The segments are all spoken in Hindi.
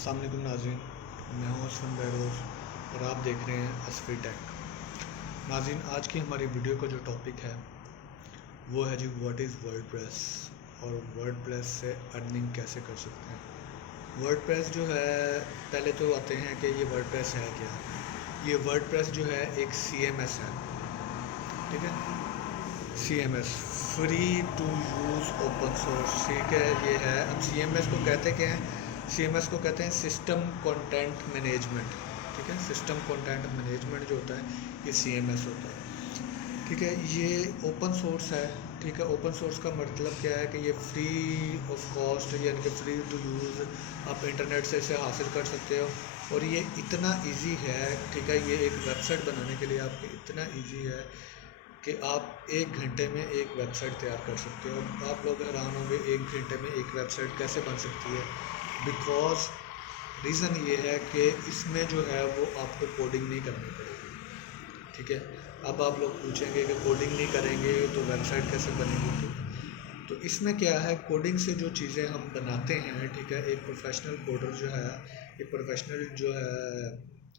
अस्सलाम वालेकुम नाज़रीन, मैं हूं असफन बहरोज़ और आप देख रहे हैं असफी टेक। नाज़रीन, आज की हमारी वीडियो का जो टॉपिक है वो है जी व्हाट इज़ वर्डप्रेस और वर्डप्रेस से अर्निंग कैसे कर सकते हैं। वर्डप्रेस जो है, पहले तो आते हैं कि ये वर्डप्रेस है क्या। ये वर्डप्रेस जो है एक CMS है, ठीक है। CMS free to use open source, ठीक है। ये है, अब CMS को कहते क्या हैं? CMS को कहते हैं सिस्टम कंटेंट मैनेजमेंट, ठीक है। सिस्टम कंटेंट मैनेजमेंट जो होता है ये CMS होता है, ठीक है। ये ओपन सोर्स है, ठीक है। ओपन सोर्स का मतलब क्या है कि ये फ्री ऑफ कॉस्ट, यानी कि फ्री टू यूज़, आप इंटरनेट से इसे हासिल कर सकते हो। और ये इतना इजी है, ठीक है। ये एक वेबसाइट बनाने के लिए आपके इतना इजी है कि आप एक घंटे में एक वेबसाइट तैयार कर सकते हो। आप लोग हैरान होंगे एक घंटे में एक वेबसाइट कैसे बन सकती है। बिकॉज रीज़न ये है कि इसमें जो है वो आपको कोडिंग नहीं करनी पड़ेगी, ठीक है। अब आप लोग पूछेंगे कि कोडिंग नहीं करेंगे तो वेबसाइट कैसे बनेगी। तो इसमें क्या है, कोडिंग से जो चीज़ें हम बनाते हैं, ठीक है। एक प्रोफेशनल कोडर जो है, एक प्रोफेशनल जो है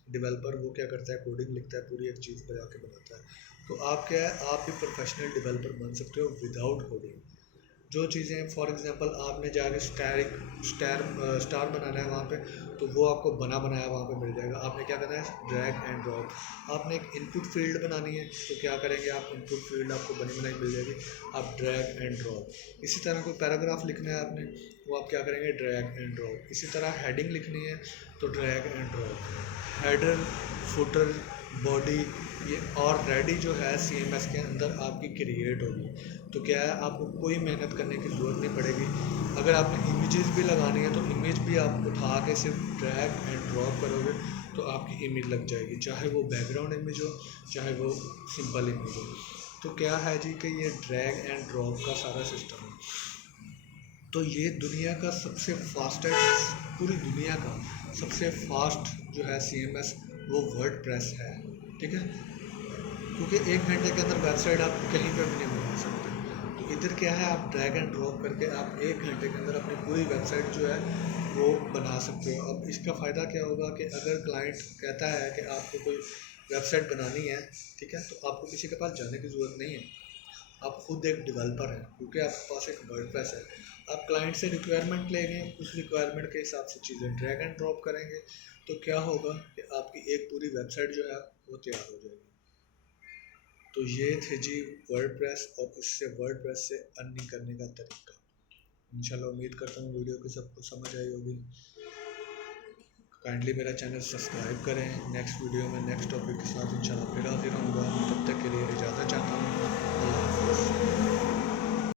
डेवलपर, वो क्या करता है, कोडिंग लिखता है, पूरी एक चीज़ बना के बनाता है। तो आप क्या है, आप भी प्रोफेशनल डेवलपर बन सकते हो विदाउट कोडिंग। जो चीज़ें, फॉर एग्जांपल आपने जाके स्टार बनाना है वहाँ पे, तो वो आपको बना बनाया वहाँ पे मिल जाएगा। आपने क्या करना है, ड्रैग एंड ड्रॉप। आपने एक इनपुट फील्ड बनानी है, तो क्या करेंगे आप, इनपुट फील्ड आपको बनी बनाई मिल जाएगी, आप ड्रैग एंड ड्रॉप। इसी तरह कोई पैराग्राफ लिखना है आपने, वो आप क्या करेंगे, ड्रैग एंड ड्रॉप। इसी तरह हेडिंग लिखनी है तो drag and drop. Header, footer, body, ये ऑलरेडी जो है CMS के अंदर आपकी क्रिएट होगी। तो क्या है, आपको कोई मेहनत करने की ज़रूरत नहीं पड़ेगी। अगर आपने इमेजेस भी लगानी है तो इमेज भी आप उठा के सिर्फ ड्रैग एंड ड्रॉप करोगे तो आपकी इमेज लग जाएगी, चाहे वो बैकग्राउंड इमेज हो, चाहे वो सिंपल इमेज हो। तो क्या है जी कि ये ड्रैग एंड ड्रॉप का सारा सिस्टम है। तो ये दुनिया का सबसे फास्टेस्ट, पूरी दुनिया का सबसे फास्ट जो है CMS वो वर्डप्रेस है, ठीक है। क्योंकि एक घंटे के अंदर वेबसाइट आप कहीं पर भी नहीं बना सकते। तो इधर क्या है, आप ड्रैग एंड ड्रॉप करके आप एक घंटे के अंदर अपनी पूरी वेबसाइट जो है वो बना सकते हो। अब इसका फ़ायदा क्या होगा कि अगर क्लाइंट कहता है कि आपको कोई वेबसाइट बनानी है, ठीक है, तो आपको किसी के पास जाने की ज़रूरत नहीं है। आप खुद एक डेवलपर हैं, क्योंकि आपके पास एक वर्डप्रेस है। आप क्लाइंट से रिक्वायरमेंट लेंगे, उस रिक्वायरमेंट के हिसाब से चीज़ें ड्रैग एंड ड्रॉप करेंगे, तो क्या होगा कि आपकी एक पूरी वेबसाइट जो है वो तैयार हो जाएगी। तो ये थे जी वर्डप्रेस और इससे वर्डप्रेस से अर्निंग करने का तरीका। इंशाल्लाह उम्मीद करता हूँ वीडियो की सबको समझ आई होगी। काइंडली मेरा चैनल सब्सक्राइब करें। नेक्स्ट वीडियो में नेक्स्ट टॉपिक के साथ इंशाल्लाह फिर हाजिर होऊंगा। तब तक के लिए इजाज़त।